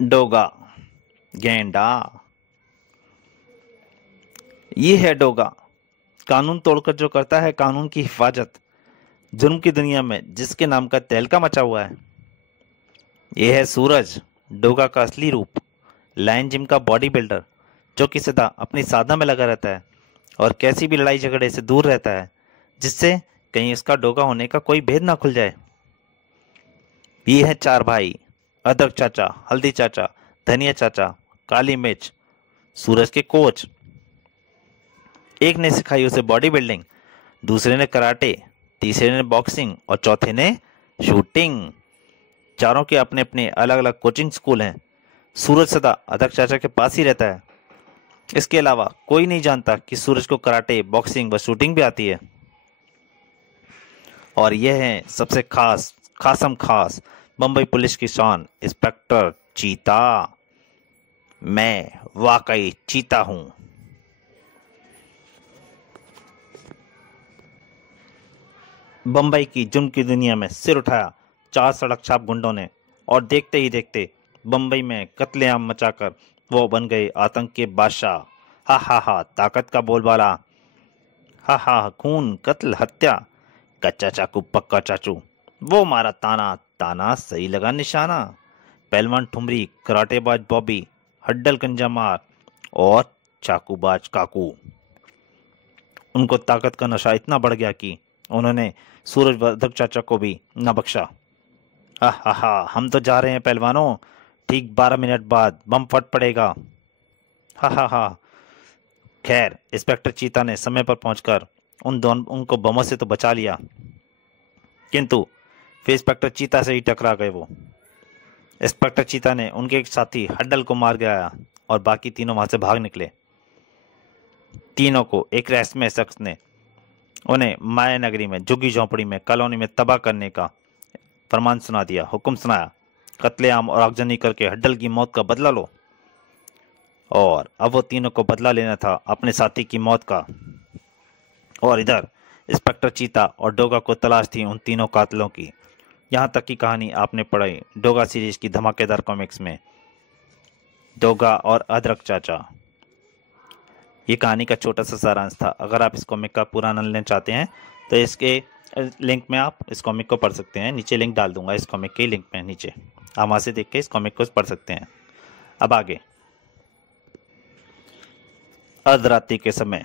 डोगा, गेंडा। ये है डोगा, कानून तोड़कर जो करता है कानून की हिफाजत, जुर्म की दुनिया में जिसके नाम का तहलका मचा हुआ है। ये है सूरज, डोगा का असली रूप, लायन जिम का बॉडी बिल्डर, जो कि सदा अपनी साधना में लगा रहता है और कैसी भी लड़ाई झगड़े से दूर रहता है, जिससे कहीं उसका डोगा होने का कोई भेद ना खुल जाए। ये है चार भाई, अदरक चाचा, हल्दी चाचा, धनिया चाचा, काली मिर्च, सूरज के कोच। एक ने सिखाई उसे बॉडी बिल्डिंग, दूसरे ने कराटे, तीसरे ने बॉक्सिंग और चौथे ने शूटिंग। चारों के अपने अपने अलग अलग कोचिंग स्कूल हैं। सूरज सदा अदरक चाचा के पास ही रहता है। इसके अलावा कोई नहीं जानता कि सूरज को कराटे, बॉक्सिंग व शूटिंग भी आती है। और यह है सबसे खास, खासम खास बम्बई पुलिस की शान, इंस्पेक्टर चीता। मैं वाकई चीता हूं। बम्बई की जुर्म की दुनिया में सिर उठाया चार सड़क छाप गुंडों ने, और देखते ही देखते बम्बई में कत्लेआम मचाकर वो बन गए आतंक के बादशाह। हा, ताकत का बोलबाला। हा, खून, कत्ल, हत्या, कच्चा चाकू पक्का चाचू। वो मारा ताना, ताना सही लगा निशाना। पहलवान ठुमरी, कराटेबाज बॉबी, हड्डल गंजा मार और चाकूबाज काकू। उनको ताकत का नशा इतना बढ़ गया कि उन्होंने सूरजवर्धक चाचा को भी न बख्शा। हा, हम तो जा रहे हैं पहलवानों, ठीक 12 मिनट बाद बम फट पड़ेगा। हा। खैर, इंस्पेक्टर चीता ने समय पर पहुंचकर उनको बमों से तो बचा लिया, किंतु फिर इंस्पेक्टर चीता से ही टकरा गए वो। इंस्पेक्टर चीता ने उनके एक साथी हड्डल को मार गिराया और बाकी तीनों वहां से भाग निकले। तीनों को एक रहस्यमय शख्स ने उन्हें माया नगरी में, झुग्गी झोंपड़ी में, कॉलोनी में तबाह करने का फरमान सुना दिया, हुक्म सुनाया, कत्लेआम और आगजनी करके हड्डल की मौत का बदला लो। और अब वो तीनों को बदला लेना था अपने साथी की मौत का। और इधर इंस्पेक्टर चीता और डोगा को तलाश थी उन तीनों कातिलों की। यहाँ तक की कहानी आपने पढ़ी डोगा सीरीज की धमाकेदार कॉमिक्स में, डोगा और अदरक चाचा। ये कहानी का छोटा सा सारांश था। अगर आप इस कॉमिक का पूरा आनंद लेना चाहते हैं तो इसके लिंक में आप इस कॉमिक को पढ़ सकते हैं। नीचे लिंक डाल दूंगा इस कॉमिक के लिंक में, नीचे आप वहाँ से देख के इस कॉमिक को पढ़ सकते हैं। अब आगे। अर्धरात्रि के समय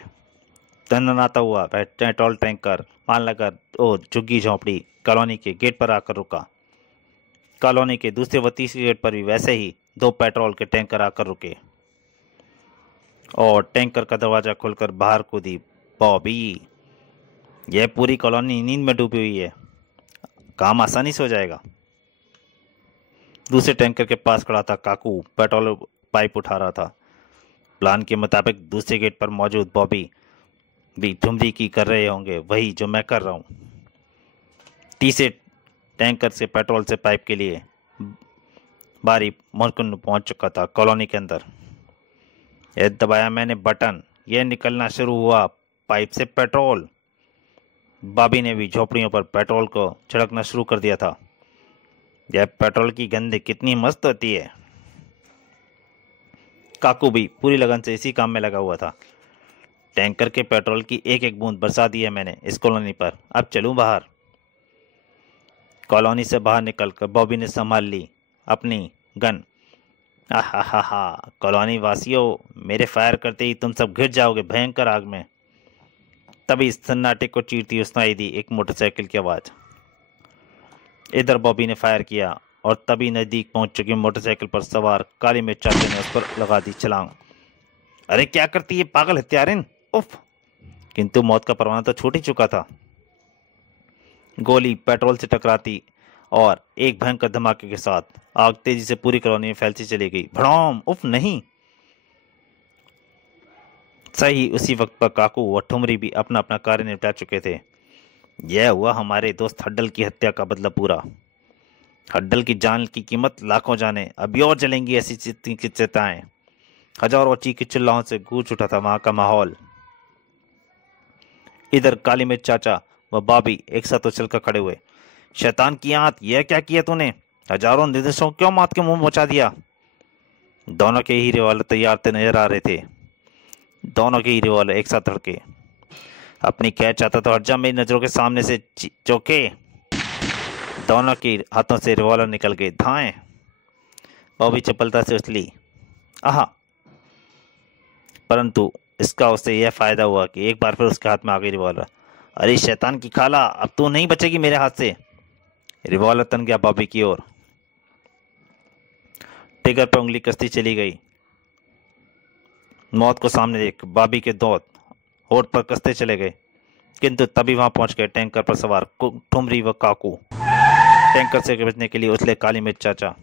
तन्नाता हुआ पेट्रोल टैंकर मालनगर झुग्गी झोंपड़ी कॉलोनी के गेट पर आकर रुका। कॉलोनी के दूसरे व तीसरे गेट पर भी वैसे ही दो पेट्रोल के टैंकर आकर रुके और टैंकर का दरवाजा खोलकर बाहर कूदी बॉबी। यह पूरी कॉलोनी नींद में डूबी हुई है, काम आसानी से हो जाएगा। दूसरे टैंकर के पास खड़ा था काकू, पेट्रोल पाइप उठा रहा था। प्लान के मुताबिक दूसरे गेट पर मौजूद बॉबी भी ठुमरी की कर रहे होंगे, वही जो मैं कर रहा हूँ। तीसरे टैंकर से पेट्रोल से पाइप के लिए बारी मुनकुन पहुंच चुका था कॉलोनी के अंदर। यह दबाया मैंने बटन, यह निकलना शुरू हुआ पाइप से पेट्रोल। बॉबी ने भी झोपड़ियों पर पेट्रोल को छिड़कना शुरू कर दिया था। यह पेट्रोल की गंध कितनी मस्त होती है। काकू भी पूरी लगन से इसी काम में लगा हुआ था। टैंकर के पेट्रोल की एक एक बूंद बरसा दी है मैंने इस कॉलोनी पर। अब चलूं बाहर। कॉलोनी से बाहर निकलकर बॉबी ने संभाल ली अपनी गन। हा, कॉलोनी वासियों, मेरे फायर करते ही तुम सब घिर जाओगे भयंकर आग में। तभी सन्नाटे को चीरती हुई सुनाई दी एक मोटरसाइकिल की आवाज। इधर बॉबी ने फायर किया और तभी नजदीक पहुंच चुकी मोटरसाइकिल पर सवार काली मिर्च चाचे ने उस पर लगा दी छलांग। अरे क्या करती है पागल हत्यारिन, उफ। किंतु मौत का परवाना तो छूट ही चुका था। गोली पेट्रोल से टकराती और एक भयंकर धमाके के साथ आग तेजी से पूरी कॉलोनी में फैलती चली गई। भड़ोम, उफ नहीं। सही उसी वक्त पर काकू और ठुमरी भी अपना अपना कार्य निपटा चुके थे। यह हुआ हमारे दोस्त हड्डल की हत्या का बदला पूरा। हड्डल की जान की कीमत लाखों जाने, अभी और जलेंगी ऐसी चिताएं। हजारों चीख चिल्लाओं से गूंज उठा था वहां का माहौल। इधर काली मिर्च चाचा व बॉबी एक साथ उछलकर खड़े हुए। शैतान की आंत, यह क्या किया तूने? हजारों निर्देशों क्यों मौत के मुंह पहुंचा दिया? दोनों के ही रिवॉल्वर तैयार थे नजर आ रहे थे। दोनों के ही रिवॉल्वर एक साथ धड़के। अपनी कैद चाहता तो हट जा मेरी नजरों के सामने से चौके। दोनों के हाथों से रिवॉल्वर निकल गए। धाएं। बॉबी चपलता से उछली। आहा। परंतु इसका उससे यह फायदा हुआ कि एक बार फिर उसके हाथ में आ गई रिवॉल्वर। अरे शैतान की खाला, अब तू नहीं बचेगी मेरे हाथ से। रिवॉल्वर तन गया बॉबी की ओर। ट्रिगर पर उंगली कसती चली गई। मौत को सामने देख बॉबी के दांत होठ पर कसते चले गए, किंतु तभी वहां पहुंच गए टैंकर पर सवार ठुमरी व काकू। टैंकर से बचने के लिए उछले काली मिर्च चाचा।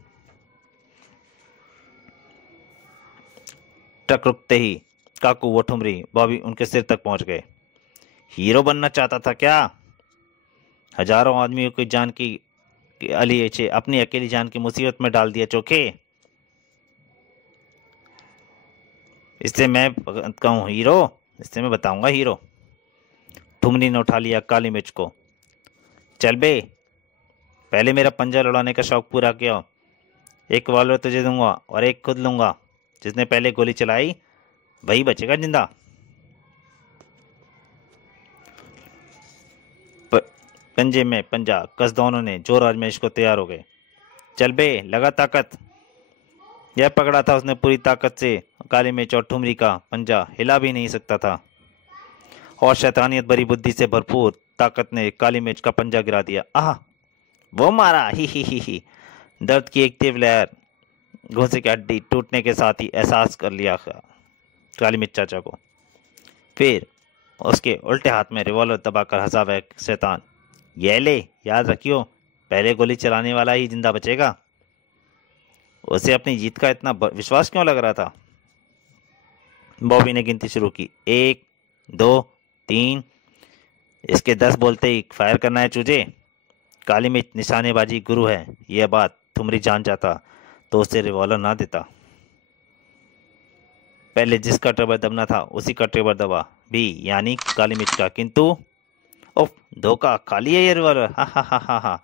ट्रक रुकते ही काकू वो ठुमरी बॉबी उनके सिर तक पहुंच गए। हीरो बनना चाहता था क्या? हजारों आदमियों की जान की अली अपनी अकेली जान की मुसीबत में डाल दिया चोखे। इससे मैं कहूँ हीरो? इससे मैं बताऊंगा हीरो। ठुमरी ने उठा लिया काली मिर्च को। चल बे, पहले मेरा पंजा लड़ाने का शौक पूरा किया। एक रिवॉल्वर तुझे दूंगा और एक खुद लूंगा। जिसने पहले गोली चलाई वही बचेगा जिंदा। पंजे में पंजा कस दोनों ने जोर आजमाइश को तैयार हो गए। चल बे, लगा ताकत। यह पकड़ा था उसने पूरी ताकत से। काली मिर्च और ठुमरी का पंजा हिला भी नहीं सकता था, और शैतानियत भरी बुद्धि से भरपूर ताकत ने काली मिर्च का पंजा गिरा दिया। आह, वो मारा। ही। दर्द की एक तीव्र लहर घुंसे की हड्डी टूटने के साथ ही एहसास कर लिया काली मिर्च चाचा को। फिर उसके उल्टे हाथ में रिवॉल्वर दबाकर हंसा वह शैतान। ये ले, याद रखियो, पहले गोली चलाने वाला ही जिंदा बचेगा। उसे अपनी जीत का इतना विश्वास क्यों लग रहा था? बॉबी ने गिनती शुरू की। 1 2 3। इसके 10 बोलते ही फायर करना है चूजे। काली मिर्च निशानेबाजी गुरु है, यह बात ठुमरी जान जाता तो उसे रिवॉल्वर ना देता। पहले जिसका ट्रिगर दबना था उसी का ट्रिगर दबा भी, यानी काली मिर्च का। किंतु ओफ, धोखा, खाली है ये रिवॉल्वर। हा।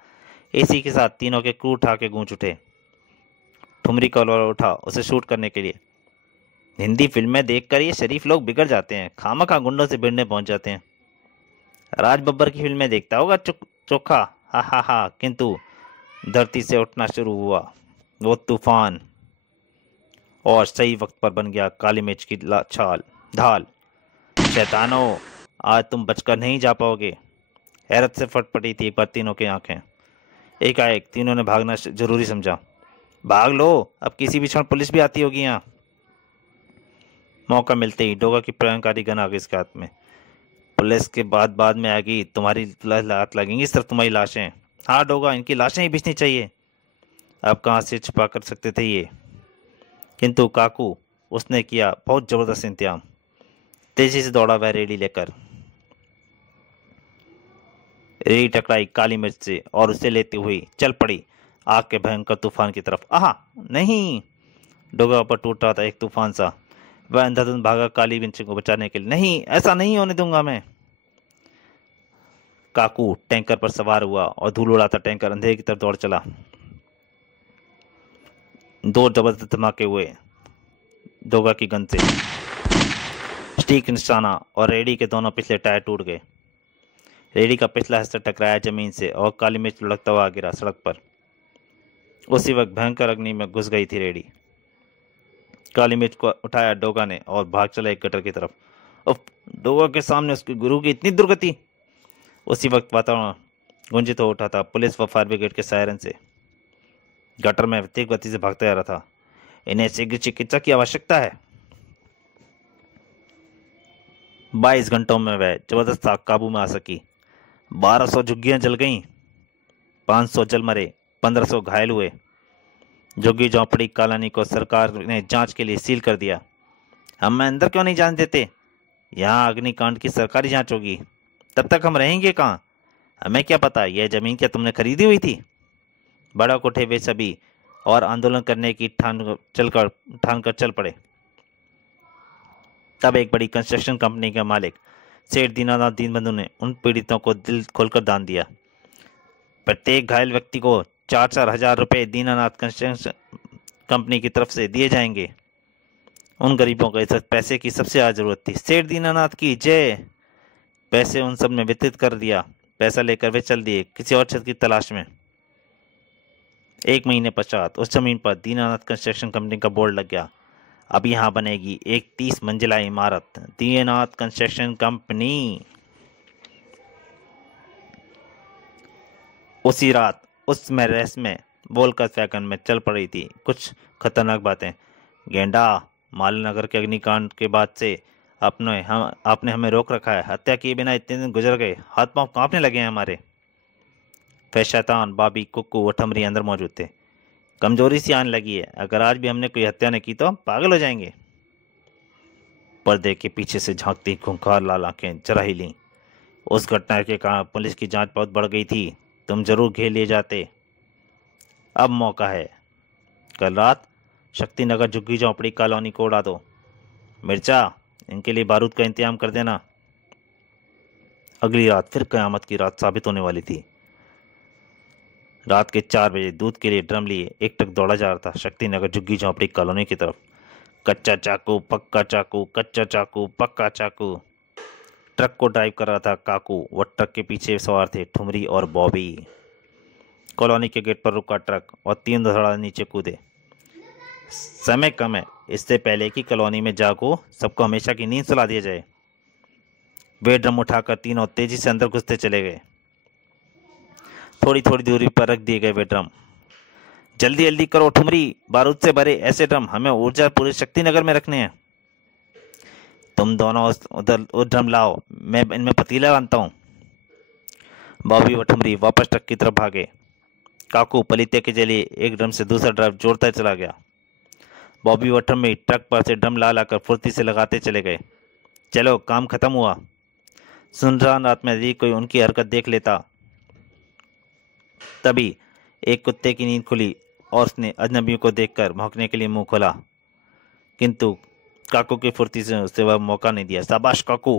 इसी के साथ तीनों के क्रू उठा के गूंज उठे। ठुमरी का रिवॉल्वर उठा उसे शूट करने के लिए। हिंदी फिल्में देखकर ये शरीफ लोग बिगड़ जाते हैं, खामखा गुंडों से भिड़ने पहुंच जाते हैं। राज बब्बर की फिल्में देखता होगा चोखा। हा। किंतु धरती से उठना शुरू हुआ वो तूफान, और सही वक्त पर बन गया काली मिर्च की ढाल। शैतानों, आज तुम बचकर नहीं जा पाओगे। हैरत से फट पड़ी थी एक बार तीनों की आंखें। एकाएक तीनों ने भागना जरूरी समझा। भाग लो, अब किसी भी क्षण पुलिस भी आती होगी यहाँ। मौका मिलते ही डोगा की प्रलंकारी गन आ गई इसके हाथ में। पुलिस के बाद में आएगी, तुम्हारी लात लगेंगी सिर्फ तुम्हारी लाशें। हाँ डोगा, इनकी लाशें ही बिछनी चाहिए। अब कहाँ से छुपा कर सकते थे ये? किंतु काकू, उसने किया बहुत जबरदस्त इंतजाम। तेजी से दौड़ा वह रेडी लेकर। रेडी टकराई काली मिर्च से और उसे लेती हुई चल पड़ी आग के भयंकर तूफान की तरफ। आहा नहीं, डोगा पर टूट रहा था एक तूफान सा। वह अंधाधुंध भागा काली मिर्च को बचाने के लिए। नहीं, ऐसा नहीं होने दूंगा मैं। काकू टैंकर पर सवार हुआ और धूल उड़ाता टैंकर अंधेरे की तरफ दौड़ चला। 2 जबरदस्त धमाके हुए डोगा की गन से। स्टीक निशाना और रेडी के दोनों पिछले टायर टूट गए। रेडी का पिछला हिस्सा टकराया जमीन से और काली मिर्च लुढ़कता हुआ गिरा सड़क पर। उसी वक्त भयंकर अग्नि में घुस गई थी रेडी। काली मिर्च को उठाया डोगा ने और भाग चला एक गटर की तरफ। उफ, डोगा के सामने उसके गुरु की इतनी दुर्गति। उसी वक्त वातावरण गुंजित हो उठा था पुलिस व फायर ब्रिगेड के सायरन से। गटर में तेज गति से भागता जा रहा था। इन्हें शीघ्र चिकित्सा की आवश्यकता है। 22 घंटों में वह जबरदस्त आग काबू में आ सकी। 1200 झुग्गियां जल गईं, 500 जल मरे, 1500 घायल हुए। झुग्गी झोंपड़ी कॉलोनी को सरकार ने जांच के लिए सील कर दिया। हम अंदर क्यों नहीं जाने देते? यहाँ अग्निकांड की सरकारी जांच होगी, तब तक हम रहेंगे कहाँ? हमें क्या पता यह जमीन क्या तुमने खरीदी हुई थी? बड़क उठे वे सभी और आंदोलन करने की ठान कर चल पड़े। तब एक बड़ी कंस्ट्रक्शन कंपनी के मालिक सेठ दीनानाथ दीनबंधु ने उन पीड़ितों को दिल खोलकर दान दिया। प्रत्येक घायल व्यक्ति को 4-4 हजार रुपए दीनानाथ कंस्ट्रक्शन कंपनी की तरफ से दिए जाएंगे। उन गरीबों को इस पैसे की सबसे ज्यादा जरूरत थी। सेठ दीनानाथ की जय। पैसे उन सब ने वितरित कर दिया। पैसा लेकर वे चल दिए किसी और छत की तलाश में। 1 महीने पश्चात उस जमीन पर दीनानाथ कंस्ट्रक्शन कंपनी का बोर्ड लग गया। अब यहाँ बनेगी एक 30 मंजिला इमारत, दीनानाथ कंस्ट्रक्शन कंपनी। उसी रात उस मैरेस में वोल्कस वैगन में चल पड़ी थी कुछ खतरनाक बातें। गेंडा, मालनगर के अग्निकांड के बाद से आपने हमें रोक रखा है। हत्या किए बिना इतने दिन गुजर गए, हाथ पांव कांपने लगे हैं हमारे। वे शैतान, बाबी, कुक्कू व ठमरी अंदर मौजूद थे। कमजोरी सी आने लगी है। अगर आज भी हमने कोई हत्या न की तो हम पागल हो जाएंगे। पर्दे के पीछे से झांकती खूंखार लाल आंखें जरा ही लीं। उस घटना के कारण पुलिस की जांच बहुत बढ़ गई थी। तुम जरूर घेर लिए जाते। अब मौका है। कल रात शक्तिनगर झुग्गी झोंपड़ी कॉलोनी को उड़ा दो। मिर्चा, इनके लिए बारूद का इंतजाम कर देना। अगली रात फिर कयामत की रात साबित होने वाली थी। रात के 4 बजे दूध के लिए ड्रम लिए एक ट्रक दौड़ा जा रहा था शक्तिनगर झुग्गी झोंपड़ी कॉलोनी की तरफ। कच्चा चाकू, पक्का चाकू, कच्चा चाकू, पक्का चाकू। ट्रक को ड्राइव कर रहा था काकू। वह ट्रक के पीछे सवार थे ठुमरी और बॉबी। कॉलोनी के गेट पर रुका ट्रक और 3 धड़ा नीचे कूदे। समय कम है, इससे पहले कि कॉलोनी में जागो, सबको हमेशा की नींद सुला दिया जाए। वे ड्रम उठाकर तीनों तेजी से अंदर घुसते चले गए। थोड़ी थोड़ी दूरी पर रख दिए गए वे ड्रम। जल्दी जल्दी करो ठुमरी, बारूद से भरे ऐसे ड्रम हमें ऊर्जा पूरे शक्तिनगर में रखने हैं। तुम दोनों उधर ड्रम लाओ, मैं इनमें पतीला बांधता हूँ। बॉबी व ठुमरी वापस ट्रक की तरफ भागे। काकू पलीते के जरिए एक ड्रम से दूसरा ड्रम जोड़ता चला गया। बॉबी व ठुमरी ट्रक पर से ड्रम ला लाकर फुर्ती से लगाते चले गए। चलो, काम खत्म हुआ। सुनसान रात में यदि कोई उनकी हरकत देख लेता। तभी एक कुत्ते की नींद खुली और उसने अजनबियों को देखकर भौंकने के लिए मुंह खोला, किंतु काकू की फुर्ती से उसे वह मौका नहीं दिया। शाबाश काकू।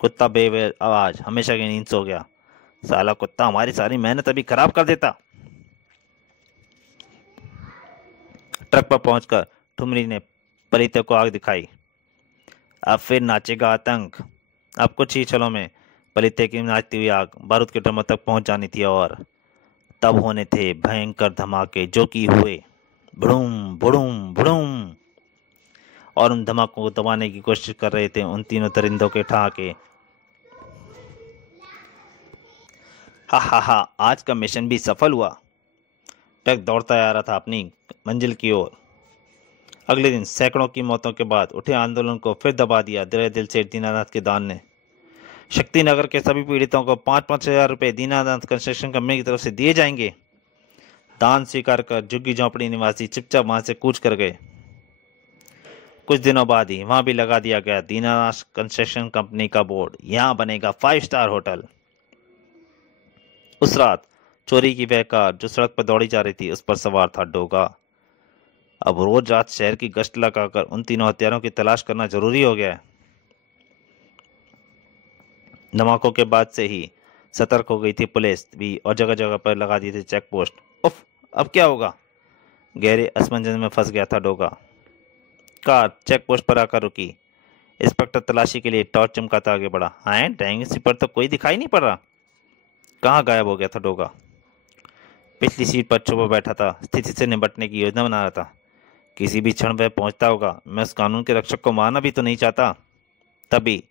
कुत्ता बेवजह आवाज हमेशा की नींद सो गया। साला कुत्ता हमारी सारी मेहनत अभी खराब कर देता। ट्रक पर पहुंचकर ठुमरी ने पलीते को आग दिखाई। अब फिर नाचेगा आतंक। अब कुछ ही क्षणों में पलीते की नाचती हुई आग बारूद के ड्रमों तक पहुंच जानी थी और तब होने थे भयंकर धमाके जो कि हुए। भुड़ुम भुड़ुम भुड़ुम। और उन धमाकों को दबाने की कोशिश कर रहे थे उन तीनों दरिंदों के ठहाके। हा हा हा, आज का मिशन भी सफल हुआ। ट्रक दौड़ता आ रहा था अपनी मंजिल की ओर। अगले दिन सैकड़ों की मौतों के बाद उठे आंदोलन को फिर दबा दिया दिल से दीनानाथ के दान ने। शक्तिनगर के सभी पीड़ितों को 5-5 हजार रुपए दीनानाथ कंस्ट्रक्शन कंपनी की तरफ से दिए जाएंगे। दान स्वीकार कर झुग्गी झोंपड़ी निवासी चुपचाप वहां से कूच कर गए। कुछ दिनों बाद ही वहां भी लगा दिया गया दीनानाथ कंस्ट्रक्शन कंपनी का बोर्ड। यहाँ बनेगा 5 स्टार होटल। उस रात चोरी की वह कार जो सड़क पर दौड़ी जा रही थी, उस पर सवार था डोगा। अब रोज रात शहर की गश्त लगाकर उन तीनों हत्यारों की तलाश करना जरूरी हो गया है। धमाकों के बाद से ही सतर्क हो गई थी पुलिस भी और जगह जगह पर लगा दी थी चेक पोस्ट। उफ, अब क्या होगा? गहरे असमंजस में फंस गया था डोगा। कार चेक पोस्ट पर आकर रुकी। इंस्पेक्टर तलाशी के लिए टॉर्च चमकाता आगे बढ़ा। हाँ, ड्राइविंग सीट पर तो कोई दिखाई नहीं पड़ रहा। कहाँ गायब हो गया था डोगा? पिछली सीट पर छुपा बैठा था, स्थिति से निपटने की योजना बना रहा था। किसी भी क्षण वह पहुंचता होगा। मैं उस कानून के रक्षक को मारना भी तो नहीं चाहता। तभी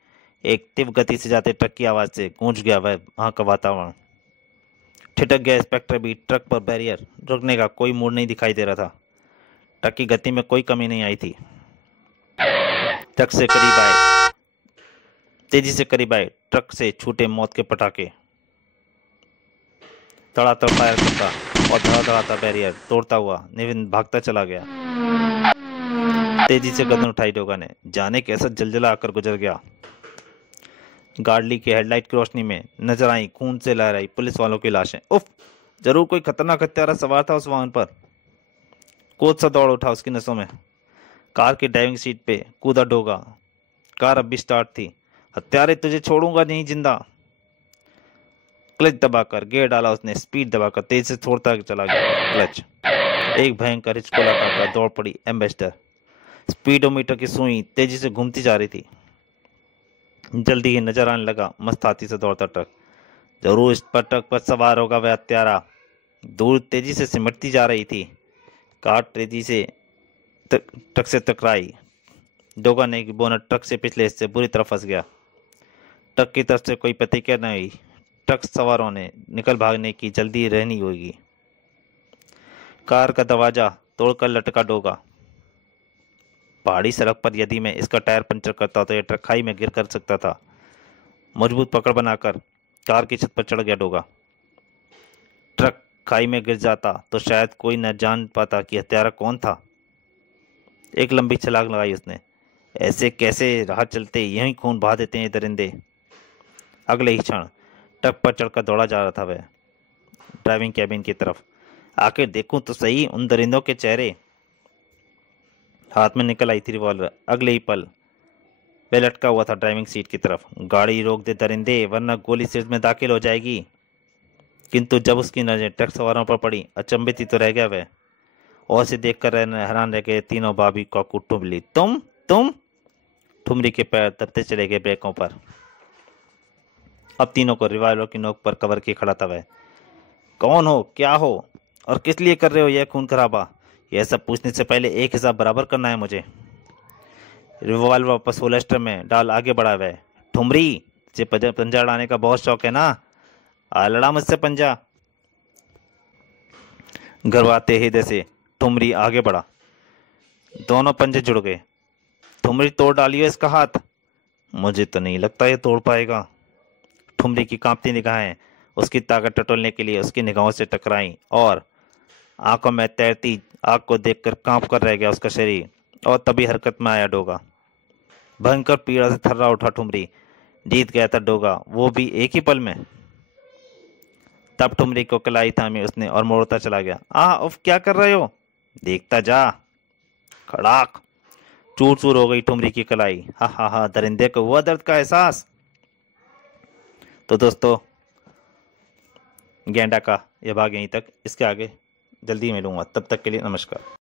एक तीव्र गति से जाते ट्रक की आवाज से गूंज गया वहां का वातावरण। ठिठक गया इंस्पेक्टर भी। ट्रक पर बैरियर रुकने का कोई मोड़ नहीं दिखाई दे रहा था। ट्रक की गति में कोई कमी नहीं आई थी। ट्रक से करीब आए, तेजी से करीब आए। ट्रक से छूटे मौत के पटाखे। धड़ाधड़ फायर करता और धड़ाधड़ाता बैरियर तोड़ता हुआ निविन भागता चला गया। तेजी से कदम उठाई डोगा ने। जाने कैसा जलजला आकर गुजर गया। गाड़ी की हेडलाइट की रोशनी में नजर आई खून से लहराई पुलिस वालों की लाशें। उफ, जरूर कोई खतरनाक हत्यारा सवार था उस वाहन पर। कोद सा दौड़ उठा उसकी नसों में। कार की ड्राइविंग सीट पे कूदा डोगा। कार अब भी स्टार्ट थी। हत्यारे, तुझे छोड़ूंगा नहीं जिंदा। क्लच दबाकर गियर डाला उसने। स्पीड दबाकर तेज से छोड़ता चला गया क्लच। एक भयंकर हिचको लगाकर दौड़ पड़ी एम्बेसडर। स्पीडोमीटर की सुई तेजी से घूमती जा रही थी। जल्दी ही नजर आने लगा मस्त हाथी से दौड़ता ट्रक। जरूर इस पर ट्रक पर सवार होगा वह हत्यारा। दूर तेजी से सिमटती जा रही थी। कार तेजी से ट्रक से टकराई। डोगा ने बोनट ट्रक से पिछले हिस्से बुरी तरह फंस गया। ट्रक की तरफ से कोई प्रतिक्रिया न हुई। ट्रक सवारों ने निकल भागने की जल्दी रहनी होगी। कार का दरवाजा तोड़कर लटका डोगा। पहाड़ी सड़क पर यदि मैं इसका टायर पंचर करता तो यह ट्रक खाई में गिर कर सकता था। मजबूत पकड़ बनाकर कार की छत पर चढ़ गया डोगा। ट्रक खाई में गिर जाता तो शायद कोई न जान पाता कि हत्यारा कौन था। एक लंबी छलांग लगाई उसने। ऐसे कैसे राह चलते यहीं खून बहा देते हैं दरिंदे। अगले ही क्षण ट्रक पर चढ़कर दौड़ा जा रहा था वह ड्राइविंग कैबिन की तरफ। आखिर देखूं तो सही उन दरिंदों के चेहरे। हाथ में निकल आई थी रिवॉल्वर। अगले ही पल वह लटका हुआ था ड्राइविंग सीट की तरफ। गाड़ी रोक दे दरिंदे, वरना गोली सिर में दाखिल हो जाएगी। किंतु जब उसकी नजर ट्रक सवारों पर पड़ी, अचंभित ही तो रह गया वह। और से देखकर हैरान रह गए तीनों भाभी काकू ठुमरी। तुम ठुमरी के पैर दबते चले गए ब्रेकों पर। अब तीनों को रिवॉल्वर की नोक पर कवर किए खड़ा था वह। कौन हो, क्या हो और किस लिए कर रहे हो यह खून खराबा? यह सब पूछने से पहले एक हिसाब बराबर करना है मुझे। रिवॉल्वर वापस होल्स्टर में डाल आगे बढ़ा वह। ठुमरी से पंजा उड़ाने का बहुत शौक है ना? आ लड़ा मुझसे पंजा। घरवाते हृदय से ठुमरी आगे बढ़ा। दोनों पंजे जुड़ गए। ठुमरी तोड़ डालियो इसका हाथ। मुझे तो नहीं लगता ये तोड़ पाएगा। ठुमरी की कांपती निगाहें उसकी ताकत टटोलने के लिए उसकी निगाहों से टकराई और आंखों में तैरती आग को देखकर कांप कर रह गया उसका शरीर। और तभी हरकत में आया डोगा। भयंकर पीड़ा से थर्रा उठा ठुमरी। जीत गया था डोगा, वो भी एक ही पल में। तब ठुमरी को कलाई थामी उसने और मोड़ता चला गया। उफ, क्या कर रहे हो? देखता जा। खड़ाक। चूर चूर हो गई ठुमरी की कलाई। हा हा हा, दरिंदे को हुआ दर्द का एहसास। तो दोस्तों, गेंडा का यह भाग यहीं तक। इसके आगे जल्दी मिलूंगा। तब तक के लिए नमस्कार।